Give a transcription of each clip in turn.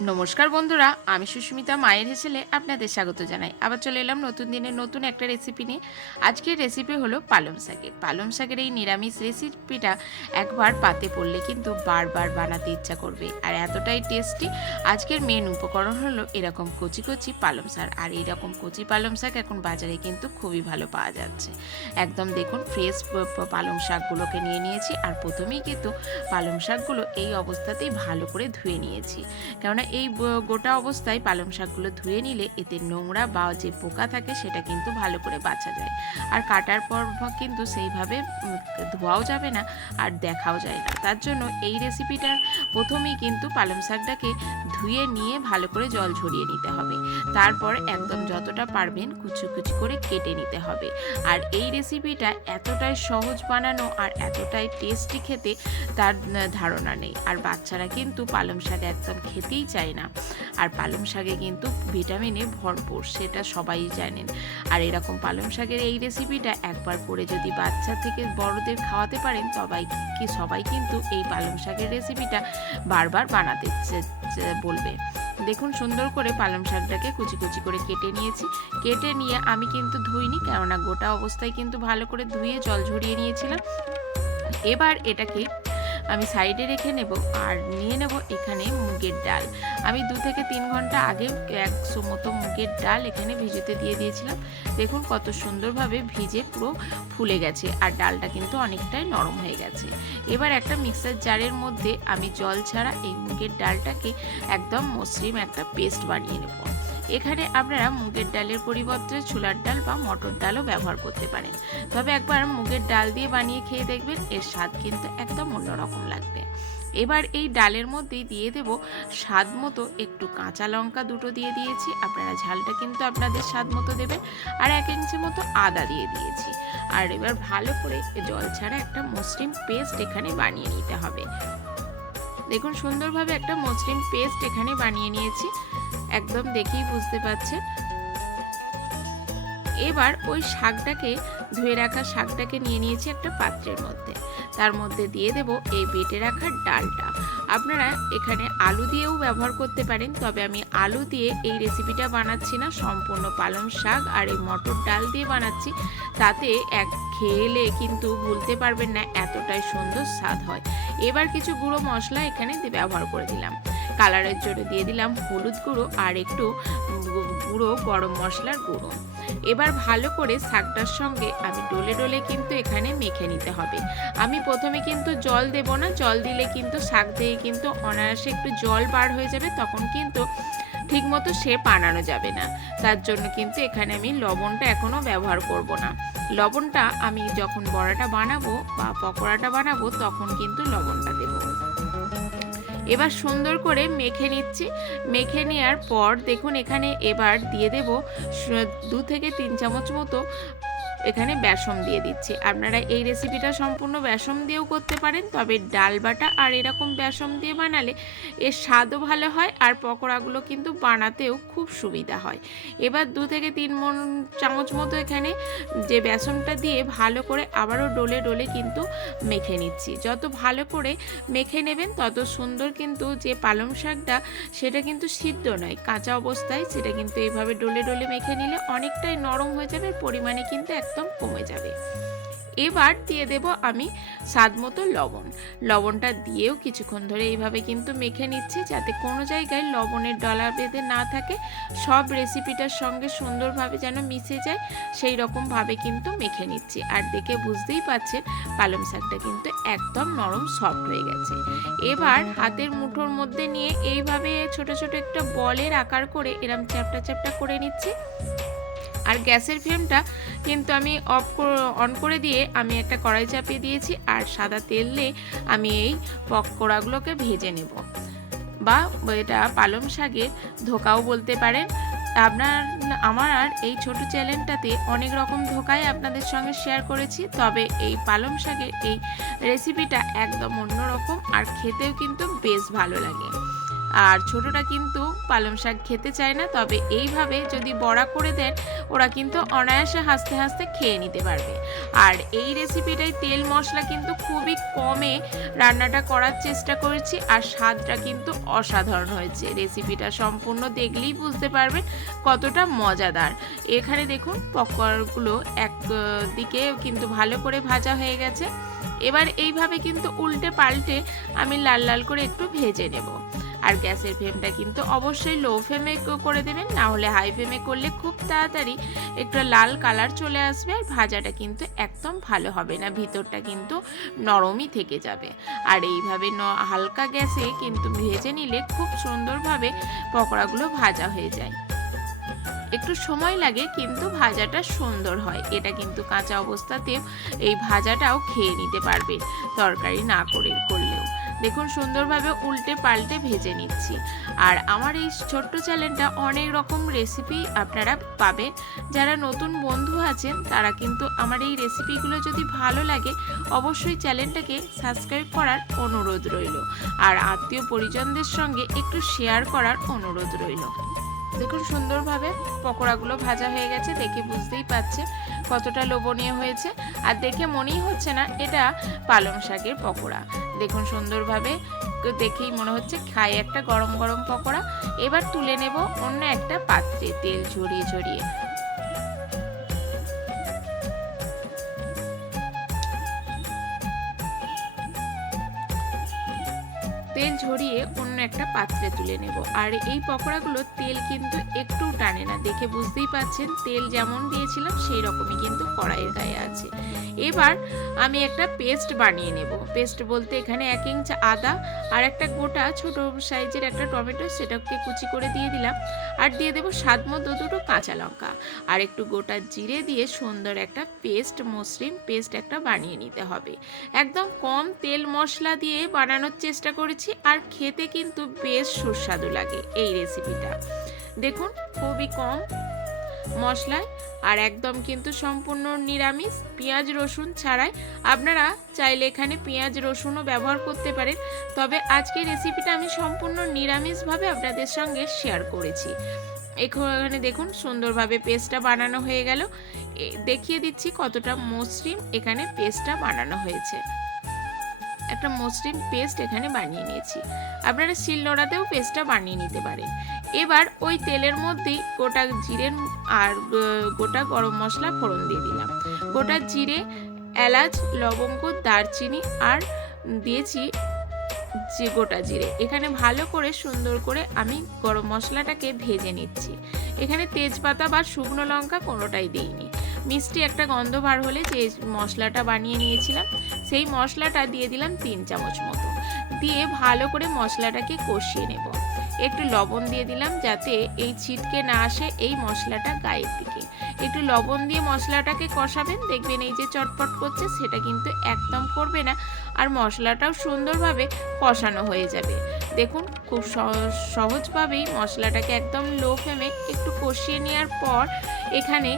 নমস্কার বন্ধুরা, আমি সুস্মিতা, মায়ের হেসেলে আপনাদের স্বাগত জানাই। আবার চলে এলাম নতুন দিনের নতুন একটা রেসিপি নিয়ে। আজকের রেসিপি হলো পালং শাকের। পালং শাকের এই নিরামিষ রেসিপিটা একবার পাতে পড়লে কিন্তু বারবার বানাতে ইচ্ছা করবে আর এতটাই টেস্টি আজকের মেন উপকরণ হলো এরকম কচি কচি পালং শাক। আর এরকম কচি পালং শাক এখন বাজারে কিন্তু খুবই ভালো পাওয়া যাচ্ছে। একদম দেখুন ফ্রেশ পালং শাকগুলোকে নিয়ে নিয়েছি। আর প্রথমেই কিন্তু পালং শাকগুলো এই অবস্থাতেই ভালো করে ধুয়ে নিয়েছি। কেননা এই গোটা অবস্থায় পালং শাকগুলো ধুয়ে নিলে এতে নোংরা বা যে পোকা থাকে সেটা কিন্তু ভালো করে বাঁচা যায়। আর কাটার পর কিন্তু সেইভাবে ধোয়াও যাবে না আর দেখাও যায় না। তার জন্য এই রেসিপিটার প্রথমেই কিন্তু পালং শাকটাকে ধুয়ে নিয়ে ভালো করে জল ঝরিয়ে নিতে হবে। তারপর একদম যতটা পারবেন কুচু কুচি করে কেটে নিতে হবে। আর এই রেসিপিটা এতটাই সহজ বানানো আর এতটাই টেস্টি খেতে তার ধারণা নেই। আর বাচ্চারা কিন্তু পালং শাক একদম খেতেই চায় না। আর পালং শাকে কিন্তু ভিটামিনে ভরপুর, সেটা সবাই জানেন। আর এরকম পালং শাকের এই রেসিপিটা একবার করে যদি বাচ্চা থেকে বড়দের খাওয়াতে পারেন, সবাই কি, সবাই কিন্তু এই পালং শাকের রেসিপিটা বারবার বানাতে বলবে। দেখুন, সুন্দর করে পালং শাকটাকে কুচি কুচি করে কেটে নিয়েছি। কেটে নিয়ে আমি কিন্তু ধুইনি, কেননা গোটা অবস্থায় কিন্তু ভালো করে ধুয়ে জল ঝরিয়ে নিয়েছিলাম। এবার এটাকে আমি সাইডে রেখে নেব আর নিয়ে নেব এখানে মুগের ডাল। আমি দু থেকে তিন ঘণ্টা আগে একশো মতো মুগের ডাল এখানে ভিজেতে দিয়ে দিয়েছিলাম। দেখুন কত সুন্দরভাবে ভিজে পুরো ফুলে গেছে আর ডালটা কিন্তু অনেকটাই নরম হয়ে গেছে। এবার একটা মিক্সার জারের মধ্যে আমি জল ছাড়া এই মুগের ডালটাকে একদম মসৃণ একটা পেস্ট বানিয়ে নেব। এখানে আপনারা মুগের ডালের পরিবর্তে ছোলার ডাল বা মটর ডালও ব্যবহার করতে পারেন। তবে একবার মুগের ডাল দিয়ে বানিয়ে খেয়ে দেখবেন এর স্বাদ কিন্তু একদম অন্যরকম লাগবে। এবার এই ডালের মধ্যেই দিয়ে দেব স্বাদ মতো একটু কাঁচা লঙ্কা দুটো দিয়ে দিয়েছি। আপনারা ঝালটা কিন্তু আপনাদের স্বাদ মতো দেবেন। আর এক ইঞ্চি মতো আদা দিয়ে দিয়েছি। আর এবার ভালো করে জল ছাড়া একটা মসৃণ পেস্ট এখানে বানিয়ে নিতে হবে। দেখুন সুন্দরভাবে একটা মসৃণ পেস্ট এখানে বানিয়ে নিয়েছি। একদম দেখেই বুঝতে পারছেন। এবার ওই শাকটাকে, ধুয়ে রাখা শাকটাকে নিয়ে নিয়েছি একটা পাত্রের মধ্যে। তার মধ্যে দিয়ে দেব এই বেটে রাখা ডালটা। আপনারা এখানে আলু দিয়েও ব্যবহার করতে পারেন, তবে আমি আলু দিয়ে এই রেসিপিটা বানাচ্ছি না। সম্পূর্ণ পালং শাক আর এই মটর ডাল দিয়ে বানাচ্ছি। তাতে এক খেলে কিন্তু ভুলতে পারবেন না, এতটাই সুন্দর স্বাদ হয়। এবার কিছু গুঁড়ো মশলা এখানে ব্যবহার করে দিলাম। কালারের জন্য দিয়ে দিলাম হলুদ গুঁড়ো আর একটু গুঁড়ো গরম মশলার গুঁড়ো। এবার ভালো করে শাকটার সঙ্গে আমি ডলে ডলে কিন্তু এখানে মেখে নিতে হবে। আমি প্রথমে কিন্তু জল দেব না, জল দিলে কিন্তু শাক দিয়ে কিন্তু অনায়াসে একটু জল বার হয়ে যাবে, তখন কিন্তু ঠিকমতো শেপ আনানো যাবে না। তার জন্য কিন্তু এখানে আমি লবণটা এখনও ব্যবহার করব না। লবণটা আমি যখন বড়াটা বানাবো বা পকোড়াটা বানাবো, তখন কিন্তু লবণটা দেবো। এবার সুন্দর করে মেখে নিচ্ছি। মেখে নেওয়ার পর দেখুন এখানে এবার দিয়ে দেব দু থেকে তিন চামচ মতো এখানে বেসম দিয়ে দিচ্ছি। আপনারা এই রেসিপিটা সম্পূর্ণ বেসম দিয়েও করতে পারেন, তবে ডাল বাটা আর এরকম বেসম দিয়ে বানালে এর স্বাদও ভালো হয় আর পকোড়াগুলো কিন্তু বানাতেও খুব সুবিধা হয়। এবার দু থেকে তিন মন চামচ মতো এখানে যে বেসনটা দিয়ে ভালো করে আবারও ডলে ডলে কিন্তু মেখে নিচ্ছি। যত ভালো করে মেখে নেবেন, তত সুন্দর কিন্তু যে পালং শাকটা, সেটা কিন্তু সিদ্ধ নয়, কাঁচা অবস্থায় সেটা কিন্তু এইভাবে ডলে ডলে মেখে নিলে অনেকটাই নরম হয়ে যাবে, পরিমাণে কিন্তু একদম কমে যাবে। এবার দিয়ে দেব আমি স্বাদ মতো লবণ। লবণটা দিয়েও কিছুক্ষণ ধরে এইভাবে কিন্তু মেখে নিচ্ছি যাতে কোনো জায়গায় লবণের ডলা বেঁধে না থাকে। সব রেসিপিটার সঙ্গে সুন্দরভাবে যেন মিশে যায়, সেই রকমভাবে কিন্তু মেখে নিচ্ছি। আর দেখে বুঝতেই পারছেন, পালং শাকটা কিন্তু একদম নরম, সফট হয়ে গেছে। এবার হাতের মুঠোর মধ্যে নিয়ে এইভাবে ছোট ছোট একটা বলের আকার করে এরম চ্যাপটা চ্যাপটা করে নিচ্ছি। আর গ্যাসের ফ্লেমটা কিন্তু আমি অফ অন করে দিয়ে আমি একটা কড়াই চাপিয়ে দিয়েছি আর সাদা তেল দিয়ে আমি এই পকোড়াগুলোকে ভেজে নেব। বা এটা পালং শাকের ধোকাও বলতে পারেন। আপনার, আমার আর এই ছোট চ্যানেলটাতে অনেক রকম ধোকাই আপনাদের সঙ্গে শেয়ার করেছি, তবে এই পালং শাকের এই রেসিপিটা একদম অন্যরকম আর খেতেও কিন্তু বেশ ভালো লাগে। আর ছোটটা কিন্তু পালং শাক খেতে চায় না, তবে এইভাবে যদি বড়া করে দেন, ওরা কিন্তু অনায়াসে হাসতে হাসতে খেয়ে নিতে পারবে। আর এই রেসিপিটাই তেল মশলা কিন্তু খুবই কমে রান্নাটা করার চেষ্টা করেছি, আর স্বাদটা কিন্তু অসাধারণ হয়েছে। রেসিপিটা সম্পূর্ণ দেখলেই বুঝতে পারবেন কতটা মজাদার। এখানে দেখুন, পকোড়াগুলো এক দিকে কিন্তু ভালো করে ভাজা হয়ে গেছে। এবার এইভাবে কিন্তু উল্টে পাল্টে আমি লাল লাল করে একটু ভেজে নেব। আর গ্যাসের ফ্লেমটা কিন্তু অবশ্যই লো ফ্লেমে করে দেবেন, না হলে হাই ফ্লেমে করলে খুব তাড়াতাড়ি একটু লাল কালার চলে আসবে আর ভাজাটা কিন্তু একদম ভালো হবে না, ভিতরটা কিন্তু নরমই থেকে যাবে। আর এইভাবে ন- হালকা গ্যাসে কিন্তু ভেজে নিলে খুব সুন্দরভাবে পকোড়াগুলো ভাজা হয়ে যায়। একটু সময় লাগে কিন্তু ভাজাটা সুন্দর হয়, এটা কিন্তু কাঁচা অবস্থাতেও এই ভাজাটাও খেয়ে নিতে পারবে, তরকারি না করে করলেও। দেখুন, সুন্দরভাবে উল্টে পাল্টে ভেজে নিচ্ছি। আর আমার এই ছোট্ট চ্যানেলটা অনেক রকম রেসিপি আপনারা পাবেন। যারা নতুন বন্ধু আছেন, তারা কিন্তু আমার এই রেসিপিগুলো যদি ভালো লাগে, অবশ্যই চ্যানেলটাকে সাবস্ক্রাইব করার অনুরোধ রইল। আর আত্মীয় পরিজনদের সঙ্গে একটু শেয়ার করার অনুরোধ রইল। দেখুন, সুন্দরভাবে পকোড়াগুলো ভাজা হয়ে গেছে, দেখে বুঝতেই পারছে কতটা লোভনীয় হয়েছে। আর দেখে মনেই হচ্ছে না, এটা পালং শাকের পকোড়া। দেখুন সুন্দরভাবে দেখেই মনে হচ্ছে খাই একটা গরম গরম পকোড়া। এবার তুলে নেব অন্য একটা পাত্রে তেল ঝরিয়ে ঝরিয়ে। তেল ঝরিয়ে অন্য একটা পাত্রে তুলে নেব। আর এই পকোড়াগুলো তেল কিন্তু একটু টানে না, দেখে বুঝতেই পাচ্ছেন তেল যেমন দিয়েছিলাম সেই রকমই কিন্তু কড়াইয়ের গায়ে আছে। এবার আমি একটা পেস্ট বানিয়ে নেব। পেস্ট বলতে এখানে এক ইঞ্চ আদা আর একটা গোটা ছোট সাইজের একটা টমেটো, সেটাকে কুচি করে দিয়ে দিলাম। আর দিয়ে দেবো স্বাদ মতো দুটো কাঁচা লঙ্কা। আর একটু গোটা জিরে দিয়ে সুন্দর একটা পেস্ট, মসৃণ পেস্ট একটা বানিয়ে নিতে হবে। একদম কম তেল মশলা দিয়ে বানানোর চেষ্টা করেছি। আর খেতে কিন্তু বেশ সুস্বাদু লাগে এই রেসিপিটা দেখুন, খুবই কম মশলায় আর একদম কিন্তু সম্পূর্ণ নিরামিষ। পেঁয়াজ, রসুন ছাড়াই আপনারা চাইলে এখানে পেঁয়াজ, রসুনও ব্যবহার করতে পারেন। তবে আজকের রেসিপিটা আমি সম্পূর্ণ নিরামিষভাবে আপনাদের সঙ্গে শেয়ার করেছি। এখানে দেখুন, সুন্দরভাবে পেস্টটা বানানো হয়ে গেল। দেখিয়ে দিচ্ছি কতটা মসৃণ এখানে পেস্টটা বানানো হয়েছে। একটা মসৃণ পেস্ট এখানে বানিয়ে নিয়েছি। আপনারা শিলনোড়াতেও পেস্টটা বানিয়ে নিতে পারেন। এবার ওই তেলের মধ্যেই গোটা জিরে আর গোটা গরম মশলা ফোড়ন দিয়ে দিলাম। গোটা জিরে, এলাচ, লবঙ্গ, দারচিনি আর দিয়েছি যে গোটা জিরে। এখানে ভালো করে সুন্দর করে আমি গরম মশলাটাকে ভেজে নিচ্ছি। এখানে তেজপাতা বা শুকনো লঙ্কা কোনোটাই দিইনি। মিষ্টি একটা গন্ধ বার হলে যে মশলাটা বানিয়ে নিয়েছিলাম সেই মশলাটা দিয়ে দিলাম তিন চামচ মতো। দিয়ে ভালো করে মশলাটাকে কষিয়ে নেব। একটু লবণ দিয়ে দিলাম যাতে এই ছিটকে না আসে এই মশলাটা গায়ের দিকে। একটু লবণ দিয়ে মশলাটাকে কষাবেন, দেখবেন এই যে চটপট করছে সেটা কিন্তু একদম করবে না আর মশলাটাও সুন্দরভাবে কষানো হয়ে যাবে। দেখুন খুব সহজভাবেই মশলাটাকে একদম লো ফ্লেমে একটু কষিয়ে নেওয়ার পর এখানে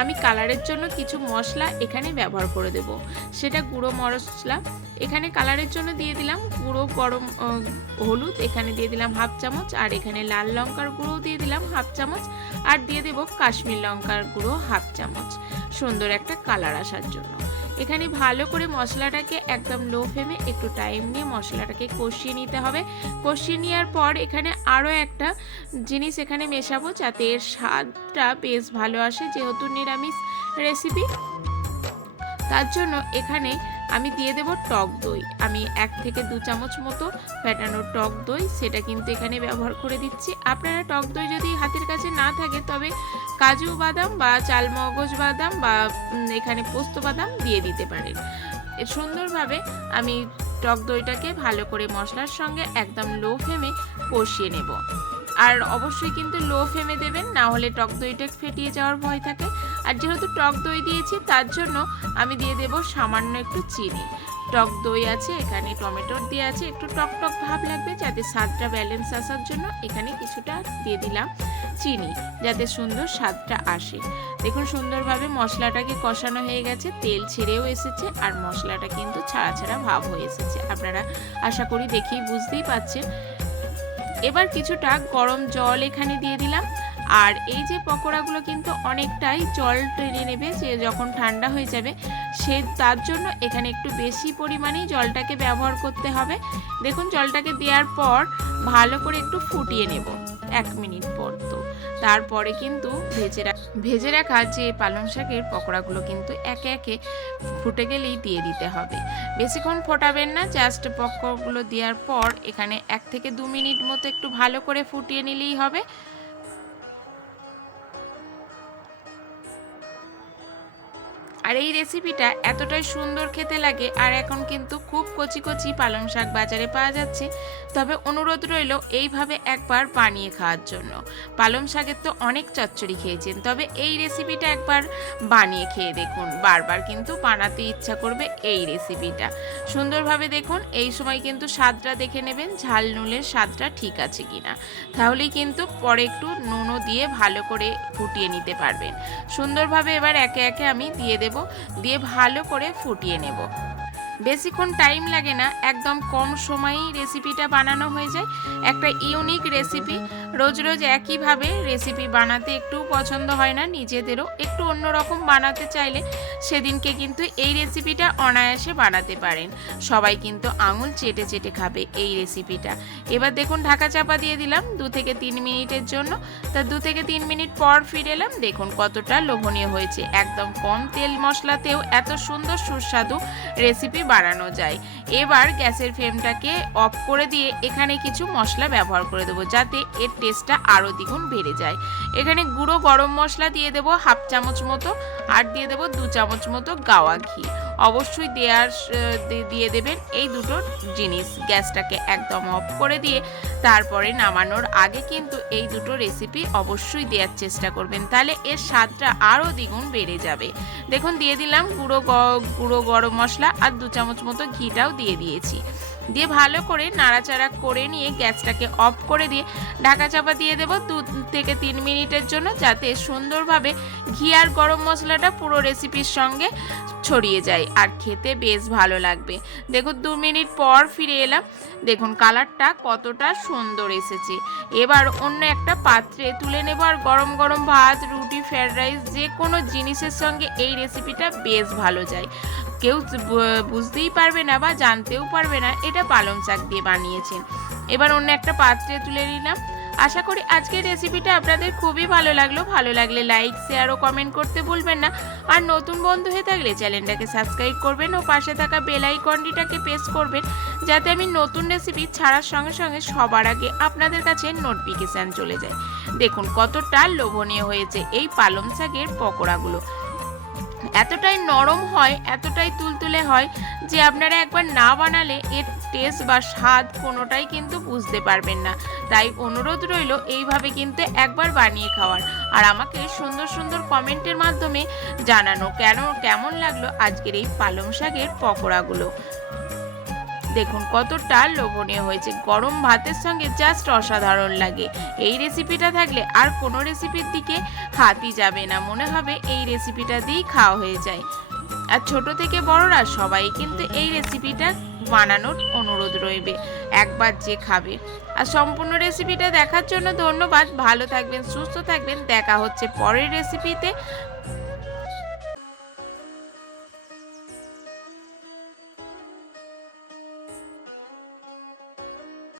আমি কালারের জন্য কিছু মশলা এখানে ব্যবহার করে দেব। সেটা গুঁড়ো মশলা। এখানে কালারের জন্য দিয়ে দিলাম গুঁড়ো, গরম হলুদ। এখানে দিয়ে দিলাম হাফ চামচ। আর এখানে লাল লঙ্কার গুঁড়ো দিয়ে দিলাম হাফ চামচ। আর দিয়ে দেব কাশ্মীর লঙ্কার গুঁড়ো হাফ চামচ। সুন্দর একটা কালার আসার জন্য। এখানে ভালো করে মশলাটাকে একদম লো ফ্লেমে একটু টাইম নিয়ে মশলাটাকে কষিয়ে নিতে হবে। কষিয়ে নেওয়ার পর এখানে আরও একটা জিনিস এখানে মেশাবো যাতে এর স্বাদটা বেশ ভালো আসে, যেহেতু নিরামিষ রেসিপি তার জন্য এখানে আমি দিয়ে দেব টক দই। আমি এক থেকে দু চামচ মতো ফ্যাটানো টক দই, সেটা কিন্তু এখানে ব্যবহার করে দিচ্ছি। আপনারা টক দই যদি হাতের কাছে না থাকে, তবে কাজু বাদাম বা চালমগজ বাদাম বা এখানে পোস্ত বাদাম দিয়ে দিতে পারেন। সুন্দরভাবে আমি টক দইটাকে ভালো করে মশলার সঙ্গে একদম লো ফ্লেমে কষিয়ে নেব। আর অবশ্যই কিন্তু লো ফ্লেমে দেবেন, না হলে টক দইটা ফেটিয়ে যাওয়ার ভয় থাকে। আর যেহেতু টক দই দিয়েছি, তার জন্য আমি দিয়ে দেব সামান্য একটু চিনি। টক দই আছে, এখানে টমেটোর দিয়ে আছে, একটু টক টক ভাব লাগবে যাতে স্বাদটা ব্যালেন্স আসার জন্য এখানে কিছুটা দিয়ে দিলাম চিনি, যাতে সুন্দর স্বাদটা আসে। দেখুন সুন্দরভাবে মশলাটাকে কষানো হয়ে গেছে, তেল ছেড়েও এসেছে আর মশলাটা কিন্তু ছাড়া ছাড়া ভাব হয়ে এসেছে। আপনারা আশা করি দেখেই বুঝতেই পাচ্ছেন এবার কিছুটা গরম জল এখানে দিয়ে দিলাম। আর এই যে পকোড়াগুলো কিন্তু অনেকটাই জল টেনে নেবে, যে যখন ঠান্ডা হয়ে যাবে, সে তার জন্য এখানে একটু বেশি পরিমাণেই জলটাকে ব্যবহার করতে হবে। দেখুন, জলটাকে দেওয়ার পর ভালো করে একটু ফুটিয়ে নেব, এক মিনিট পর তো তারপরে কিন্তু ভেজে রাখ, ভেজে রাখা যে পালং শাকের পকোড়াগুলো কিন্তু একে একে ফুটে গেলেই দিয়ে দিতে হবে। বেশিক্ষণ ফোটাবেন না, জাস্ট পকোড়াগুলো দেওয়ার পর এখানে এক থেকে দু মিনিট মতো একটু ভালো করে ফুটিয়ে নিলেই হবে। আর এই রেসিপিটা এতটাই সুন্দর খেতে লাগে আর এখন কিন্তু খুব কচি কচি পালং শাক বাজারে পাওয়া যাচ্ছে। তবে অনুরোধ রইল এইভাবে একবার বানিয়ে খাওয়ার জন্য। পালং শাকের তো অনেক চচ্চড়ি খেয়েছেন, তবে এই রেসিপিটা একবার বানিয়ে খেয়ে দেখুন। বারবার কিন্তু বানাতে ইচ্ছা করবে এই রেসিপিটা সুন্দরভাবে দেখুন, এই সময় কিন্তু স্বাদটা দেখে নেবেন, ঝাল নুনের স্বাদটা ঠিক আছে কিনা। তাহলেই কিন্তু পরে একটু নুনও দিয়ে ভালো করে ফুটিয়ে নিতে পারবেন। সুন্দরভাবে এবার একে একে আমি দিয়ে দেব দিয়ে ভালো করে ফুটিয়ে নেব। বেশিক্ষণ টাইম লাগে না, একদম কম সময়েই রেসিপিটা বানানো হয়ে যায়। একটা ইউনিক রেসিপি রোজ রোজ একইভাবে রেসিপি বানাতে একটু পছন্দ হয় না, নিজেদেরও একটু অন্যরকম বানাতে চাইলে সেদিনকে কিন্তু এই রেসিপিটা অনায়াসে বানাতে পারেন। সবাই কিন্তু আঙুল চেটে চেটে খাবে এই রেসিপিটা এবার দেখুন, ঢাকা চাপা দিয়ে দিলাম দু থেকে তিন মিনিটের জন্য। তা দু থেকে তিন মিনিট পর ফিরে এলাম, দেখুন কতটা লোভনীয় হয়েছে। একদম কম তেল মশলাতেও এত সুন্দর সুস্বাদু রেসিপি বানানো যায়। এবার গ্যাসের ফ্লেমটাকে অফ করে দিয়ে এখানে কিছু মশলা ব্যবহার করে দেবো, যাতে এর টেস্টটা আরও দ্বিগুণ বেড়ে যায়। এখানে গুঁড়ো গরম মশলা দিয়ে দেবো হাফ চামচ মতো, আর দিয়ে দেবো দু চামচ মতো গাওয়া ঘি। অবশ্যই দেওয়ার দিয়ে দেবেন এই দুটো জিনিস। গ্যাসটাকে একদম অফ করে দিয়ে তারপরে নামানোর আগে কিন্তু এই দুটো রেসিপি অবশ্যই দেওয়ার চেষ্টা করবেন। তাহলে এর স্বাদটা আরও দ্বিগুণ বেড়ে যাবে। দেখুন, দিয়ে দিলাম গুঁড়ো গুঁড়ো গরম মশলা আর দু চামচ মতো ঘিটাও দিয়ে দিয়েছি। দিয়ে ভালো করে নাড়াচাড়া করে নিয়ে গ্যাসটাকে অফ করে দিয়ে ঢাকা চাপা দিয়ে দেবো দু থেকে তিন মিনিটের জন্য যাতে সুন্দরভাবে ঘি আর গরম মশলাটা পুরো রেসিপির সঙ্গে ছড়িয়ে যায়। আর খেতে বেশ ভালো লাগবে। দেখুন, দু মিনিট পর ফিরে এলাম। দেখুন, কালারটা কতটা সুন্দর এসেছে। এবার অন্য একটা পাত্রে তুলে নেব। আর গরম গরম ভাত, রুটি ফ্রায়েড রাইস যে কোনো জিনিসের সঙ্গে এই রেসিপিটা বেশ ভালো যায়। কেউ বুঝতেই পারবে না বা জানতেও পারবে না, এটা পালং শাক দিয়ে বানিয়েছেন। এবার অন্য একটা পাত্রে তুলে নিলাম। আশা করি আজকের রেসিপিটা আপনাদের খুবই ভালো লাগল। ভালো লাগলে লাইক শেয়ার ও কমেন্ট করতে ভুলবেন না। আর নতুন বন্ধু হয়ে থাকলে চ্যানেলটাকে সাবস্ক্রাইব করবেন ও পাশে থাকা বেল আইকনটিটাকে প্রেস করবেন, যাতে আমি নতুন রেসিপি ছাড়ার সঙ্গে সঙ্গে সবার আগে আপনাদের কাছে নোটিফিকেশান চলে যায়। দেখুন কতটা লোভনীয় হয়েছে এই পালং শাকের পকোড়াগুলো। এতটাই নরম হয়, এতটাই তুলতুলে হয় যে আপনারা একবার না বানালে এর টেস্ট বা স্বাদ কোনোটাই কিন্তু বুঝতে পারবেন না। তাই অনুরোধ রইল এইভাবে কিন্তু একবার বানিয়ে খাওয়ার। আর আমাকে সুন্দর সুন্দর কমেন্টের মাধ্যমে জানানো কেন, কেমন লাগল আজকের এই পালং শাকের পকোড়াগুলো। দেখুন, কতটা লোভনীয় হয়েছে। গরম ভাতের সঙ্গে জাস্ট অসাধারণ লাগে। এই রেসিপিটা থাকলে আর কোনো রেসিপির দিকে হাতই যাবে না। মনে হবে এই রেসিপিটা দিয়েই খাওয়া হয়ে যায়। আর ছোট থেকে বড়রা সবাই কিন্তু এই রেসিপিটা বানানোর অনুরোধ রইবে। একবার যে খাবে। আর সম্পূর্ণ রেসিপিটা দেখার জন্য ধন্যবাদ। ভালো থাকবেন, সুস্থ থাকবেন। দেখা হচ্ছে পরের রেসিপিতে